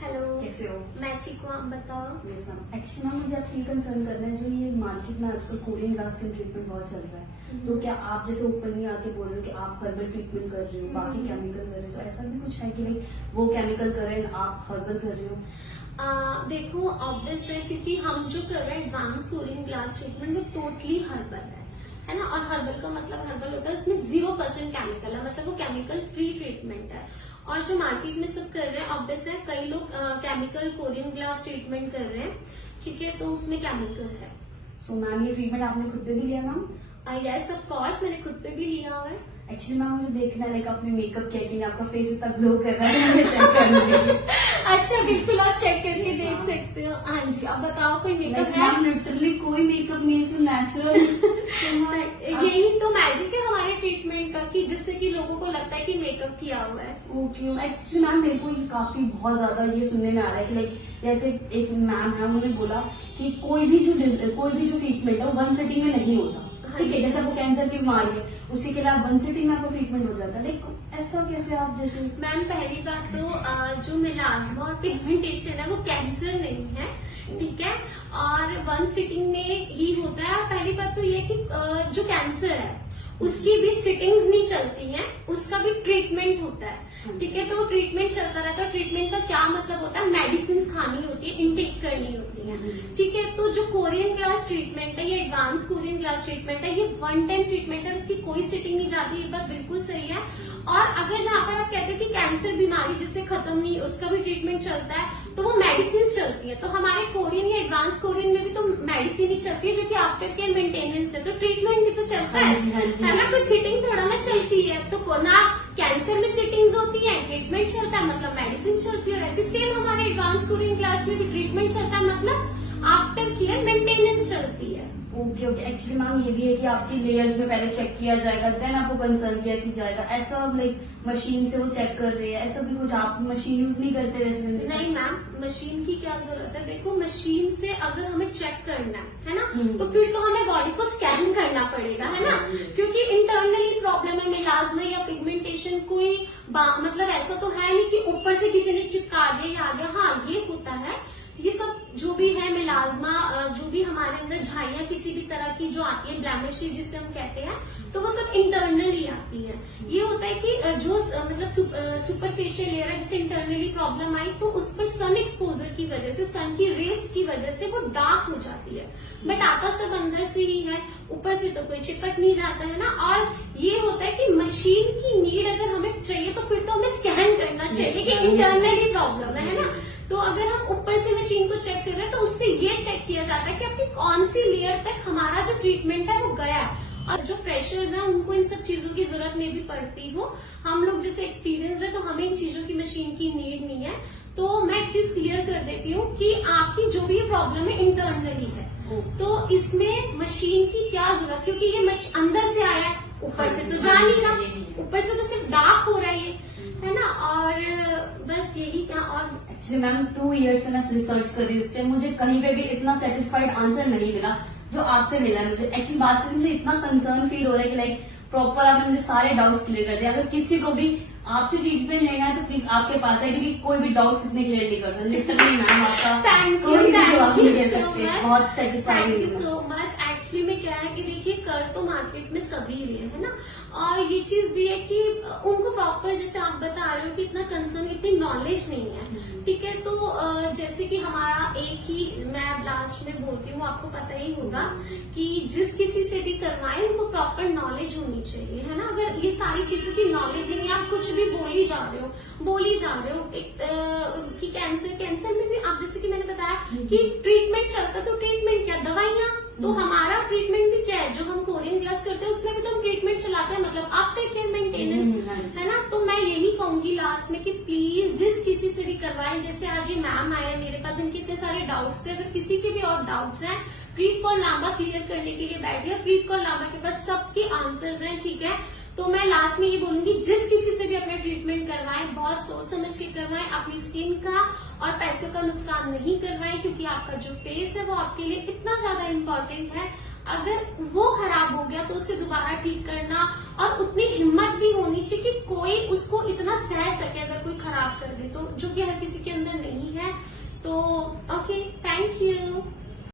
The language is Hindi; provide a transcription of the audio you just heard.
हेलो, कैसे हो? मैं ठीक हूँ, आप बताओ। यस मैम, एक्चुअली मैम मुझे आपसे ये कंसर्न करना है, जो ये मार्केट में आजकल कोरियन ग्लास स्किन ट्रीटमेंट बहुत चल रहा है, तो क्या आप जैसे ओपनली आके बोल रहे हो कि आप हर्बल ट्रीटमेंट कर रहे हो, बाकी केमिकल कर रहे हो, तो ऐसा भी कुछ है कि भाई वो केमिकल कर रहे हैं आप हर्बल कर रहे हो? देखो, ऑब्वियस है क्योंकि हम जो कर रहे हैं एडवांस कोरियन ग्लास ट्रीटमेंट वो टोटली हर्बल है ना। और हर्बल का मतलब हर्बल होता है उसमें 0% केमिकल है, मतलब वो केमिकल फ्री ट्रीटमेंट है। और जो मार्केट में सब कर रहे हैं, ऑब्वियस है कई लोग केमिकल कोरियन ग्लास ट्रीटमेंट कर रहे हैं, ठीक है, तो उसमें केमिकल है। सो मैम ये ट्रीटमेंट आपने खुद पे भी लिया मैम? यस ऑफ कोर्स, मैंने खुद पे भी लिया हुआ है। एक्चुअली मैम मुझे देखना है, लाइक आपने मेकअप किया कि नहीं, आपका फेस इतना ग्लो कर रहा है, मुझे चेक करना है। अच्छा, बिल्कुल आप चेक करके देख सकते हो। हाँ जी, अब बताओ कोई मेकअप है? लिटरली कोई मेकअप नहीं है, नेचुरल। यही तो मैजिक है हमारे ट्रीटमेंट का कि जिससे कि लोगों को लगता है कि मेकअप किया हुआ है। ओके, एक्चुअली मैम मेरे को ये काफी बहुत ज्यादा ये सुनने में आ रहा है कि लाइक जैसे एक मैम है, उन्होंने बोला कि कोई भी जो ट्रीटमेंट है वो 1 सिटिंग में नहीं होता, ठीक है। जैसे आपको कैंसर की बीमारी है, उसी के लिए आप 1 सिटिंग में आपका ट्रीटमेंट हो जाता है, लाइक ऐसा कैसे आप जैसे? मैम पहली बात तो जो मेलाज्मा और पिगमेंटेशन है वो कैंसर नहीं है, ठीक है, और 1 सिटिंग में ही होता है। पहली बात तो ये कि जो कैंसर है उसकी भी सिटिंग्स नहीं चलती हैं, उसका भी ट्रीटमेंट होता है, ठीक है। तो वो ट्रीटमेंट चलता रहता है। ट्रीटमेंट का क्या मतलब होता है? मेडिसिन खानी होती है, इनटेक करनी होती है, ठीक है। तो जो कोरियन ग्लास ट्रीटमेंट है, ये एडवांस कोरियन ग्लास ट्रीटमेंट है, ये 1 टाइम ट्रीटमेंट है, इसकी कोई सिटिंग नहीं जाती, ये बात बिल्कुल सही है। और अगर जहाँ पर आप कहते हो कि कैंसर बीमारी जिससे खत्म नहीं, उसका भी ट्रीटमेंट चलता है, तो वो मेडिसिन चलती है। तो हमारे कोरियन या एडवांस कोरियन में भी तो मेडिसिन ही चलती है, जो कि आफ्टर केयर मेंटेनेंस है, तो ट्रीटमेंट भी तो चलता है ना। कोई सिटिंग थोड़ा ना चलती है, तो ना कैंसर में सिटिंग्स होती है, ट्रीटमेंट चलता है, मतलब मेडिसिन चलती है। और ऐसे सेम हमारे एडवांस कोरियन क्लास में भी ट्रीटमेंट चलता है, मतलब आफ्टर केयर मेंटेनेंस चलती है। ओके, एक्चुअली मैम ये भी है कि आपकी लेयर्स में पहले चेक किया जाएगा, देन आपको कंसर्न किया जाएगा, ऐसा लाइक मशीन से वो चेक कर रहे हैं, ऐसा भी कुछ? आप मशीन यूज नहीं करते वैसे? नहीं मैम, मशीन की क्या जरूरत है? देखो, मशीन से अगर हमें चेक करना है ना, तो फिर तो हमें बॉडी को स्कैन करना पड़ेगा, है ना, क्योंकि इंटरनली प्रॉब्लम है। मेलाज्मा या पिगमेंटेशन कोई मतलब ऐसा तो है नहीं कि ऊपर से किसी ने चिपका दिया या आ गया। हाँ, ये होता है, ये सब जो भी है मेलाज्मा, जो भी हमारे अंदर झाइयां किसी भी तरह की जो आती है, ब्लैमिशेस जिसे हम कहते हैं, तो वो सब इंटरनली आती है। ये होता है कि जो मतलब सुपरफिशियल लेयर है, जिसे इंटरनली प्रॉब्लम आई, तो उस पर सन एक्सपोजर की वजह से, सन की रेस की वजह से वो डार्क हो जाती है, बट आता सब अंदर से ही है, ऊपर से तो कोई चिपक नहीं जाता है ना। और ये होता है कि मशीन की नीड अगर हमें चाहिए तो फिर तो हमें स्कैन करना चाहिए कि इंटरनली प्रॉब्लम है ना। तो अगर हम ऊपर से मशीन को चेक कर रहे हैं, तो उससे ये चेक किया जाता है कि आपकी कौन सी लेयर तक हमारा जो ट्रीटमेंट है वो गया। और जो फ्रेशर्स हैं उनको इन सब चीजों की जरूरत नहीं भी पड़ती हो, हम लोग जैसे एक्सपीरियंस है, तो हमें इन चीजों की मशीन की नीड नहीं है। तो मैं एक चीज क्लियर कर देती हूँ कि आपकी जो भी प्रॉब्लम है इंटरनली है, तो इसमें मशीन की क्या जरूरत, क्योंकि ये अंदर से आया है, ऊपर से तो जा नहीं रहा, ऊपर से तो सिर्फ डार्क हो रहा है ना। और बस यही था। और एक्चुअली मैम 2 ईयर्स से मैं रिसर्च कर रही हूँ, उसके मुझे कहीं पे भी इतना सेटिस्फाइड आंसर नहीं मिला जो आपसे मिला है। मुझे एक्चुअली बात करके मुझे इतना कंसर्न फील हो रहा है कि लाइक प्रॉपर आपने मुझे सारे डाउट्स क्लियर कर दिए। अगर किसी को भी आपसे ट्रीटमेंट लेना है तो प्लीज आपके पास है, क्योंकि कोई भी डाउट्स इतने क्लियर नहीं कर सकते। लिटरली मैम आपका कोई भी जवाब नहीं दे सकते, बहुत satisfied. Thank you so much. Actually में क्या है कि देखिए, कर तो मार्केट में सभी रहे है ना, और ये चीज भी है कि उनको प्रॉपर, जैसे आप बता रहे हो कि इतना कंसर्न, इतनी नॉलेज नहीं है, ठीक है। तो जैसे कि हमारा एक ही, मैं लास्ट में बोलती हूँ, आपको पता ही होगा कि जिस किसी से भी करवाएं उनको प्रॉपर नॉलेज होनी चाहिए, है ना। अगर ये सारी चीजों की नॉलेज ही नहीं, आप कुछ भी बोली जा रहे हो कि कैंसर में भी आप, जैसे कि मैंने बताया कि ट्रीटमेंट चलता, तो ट्रीटमेंट क्या, दवाइयाँ, तो हमारा ट्रीटमेंट भी क्या है, जो हम कोरियन ग्लास करते हैं उसमें भी तो हम ट्रीटमेंट चलाते हैं, मतलब आफ्टर केयर मेंटेनेंस, है ना। तो मैं यही कहूंगी लास्ट में कि प्लीज जिस किसी से भी करवाएं, जैसे आज ये मैम आया मेरे पास, इनके इतने सारे डाउट्स थे, अगर किसी के भी और डाउट्स हैं, प्रीत कौर लांबा क्लियर करने के लिए बैठ गया, प्रीत कौर लांबा के पास सबके आंसर्स हैं, ठीक है। तो मैं लास्ट में ये बोलूंगी, जिस किसी से भी अपना ट्रीटमेंट करवाएं, बहुत सोच समझ के करवाएं, अपनी स्किन का और पैसों का नुकसान नहीं करवाएं, क्योंकि आपका जो फेस है वो आपके लिए इतना ज्यादा इम्पोर्टेंट है। अगर वो खराब हो गया तो उसे दोबारा ठीक करना, और उतनी हिम्मत भी होनी चाहिए कि कोई उसको इतना सह सके अगर कोई खराब कर दे, तो जो कि